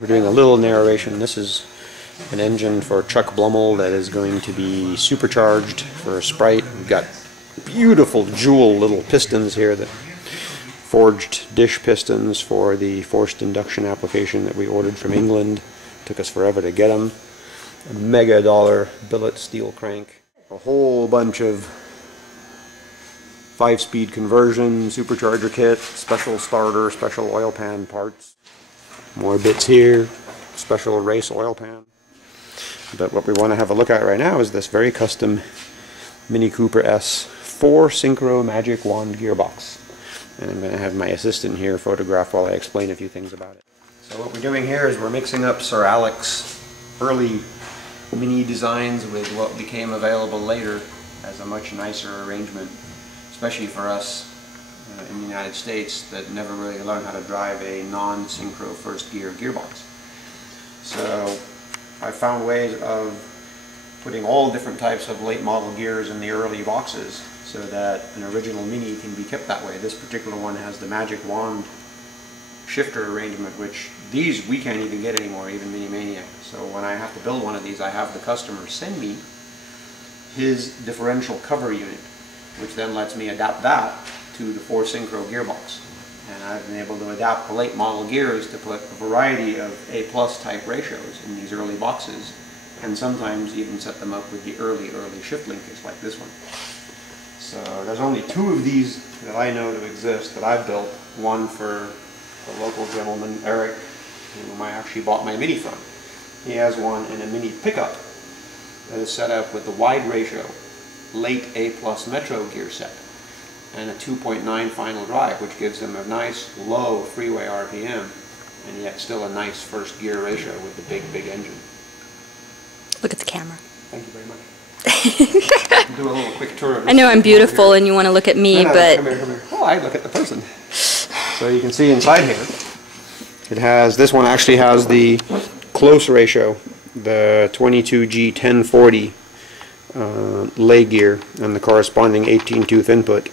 We're doing a little narration. This is an engine for Chuck Blummel that is going to be supercharged for Sprite. We've got beautiful jewel little pistons here, that forged dish pistons for the forced induction application that we ordered from England. Took us forever to get them. A mega dollar billet steel crank. A whole bunch of 5-speed conversion, supercharger kit, special starter, special oil pan parts. More bits here, special race oil pan. But what we want to have a look at right now is this very custom Mini Cooper S 4 Synchro Magic Wand gearbox. And I'm going to have my assistant here photograph while I explain a few things about it. So what we're doing here is we're mixing up Sir Alec's early Mini designs with what became available later as a much nicer arrangement, especially for us in the United States that never really learned how to drive a non-synchro first gear gearbox. So I found ways of putting all different types of late model gears in the early boxes so that an original Mini can be kept that way. This particular one has the Magic Wand shifter arrangement, which these we can't even get anymore, even Mini Maniac. So when I have to build one of these, I have the customer send me his differential cover unit, which then lets me adapt that to the 4 Synchro gearbox. And I've been able to adapt the late model gears to put a variety of A+ type ratios in these early boxes, and sometimes even set them up with the early shift linkage like this one. So there's only 2 of these that I know to exist that I've built. One for a local gentleman, Eric, whom I actually bought my Mini from. He has one in a Mini pickup that is set up with the wide ratio late A+ Metro gear set and a 2.9 final drive, which gives him a nice low freeway RPM and yet still a nice first gear ratio with the big engine. Look at the camera. Thank you very much. Do a little quick tour of this. I know I'm beautiful and you want to look at me, no, but... Come here. Oh, I look at the person. So you can see inside here, it has, this one actually has the close ratio, the 22G 1040 lay gear and the corresponding 18-tooth input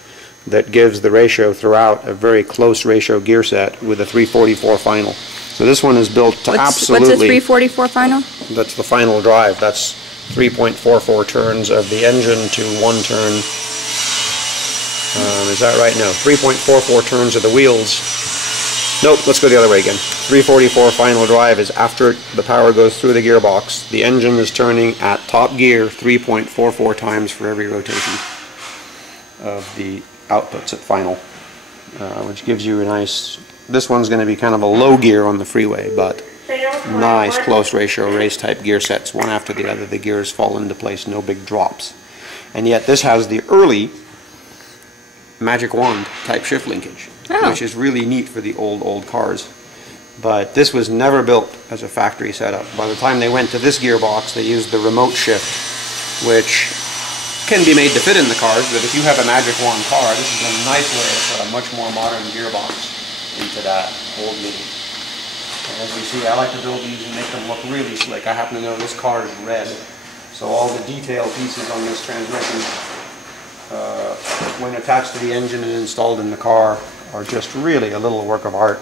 that gives the ratio throughout a very close ratio gear set with a 344 final. So this one is built to absolutely... What's a 344 final? That's the final drive. That's 3.44 turns of the engine to 1 turn. Is that right? No. 3.44 turns of the wheels. Nope, let's go the other way again. 344 final drive is after the power goes through the gearbox. The engine is turning at top gear 3.44 times for every rotation of the outputs at final, which gives you a nice... This one's going to be kind of a low gear on the freeway, but nice close ratio race type gear sets, one after the other. The gears fall into place, no big drops. And yet this has the early Magic Wand type shift linkage, which is really neat for the old cars. But this was never built as a factory setup. By the time they went to this gearbox, they used the remote shift, which can be made to fit in the cars, but if you have a Magic Wand car, this is a nice way to put a much more modern gearbox into that old Mini. And as you see, I like to build these and make them look really slick. I happen to know this car is red, so all the detail pieces on this transmission, when attached to the engine and installed in the car, are just really a little work of art.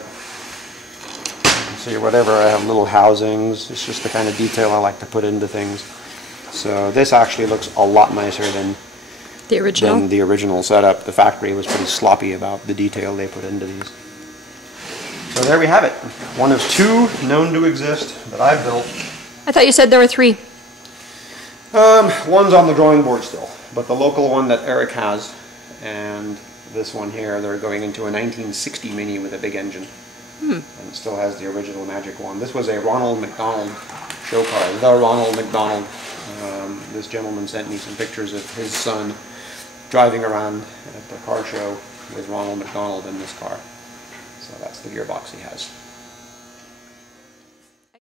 You can see whatever, I have little housings. It's just the kind of detail I like to put into things. So this actually looks a lot nicer than the original setup. The factory was pretty sloppy about the detail they put into these. So there we have it. One of 2 known to exist that I've built. I thought you said there were 3. One's on the drawing board still, but the local one that Eric has and this one here, they're going into a 1960 Mini with a big engine. And it still has the original Magic Wand. This was a Ronald McDonald show car, the Ronald McDonald. This gentleman sent me some pictures of his son driving around at the car show with Ronald McDonald in this car. So that's the gearbox he has.